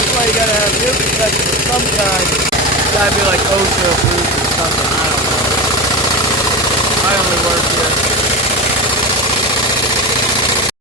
That's why you gotta have vehicle inspection of some kind. It's gotta be like OSHA approved or something. I don't know. I only work here.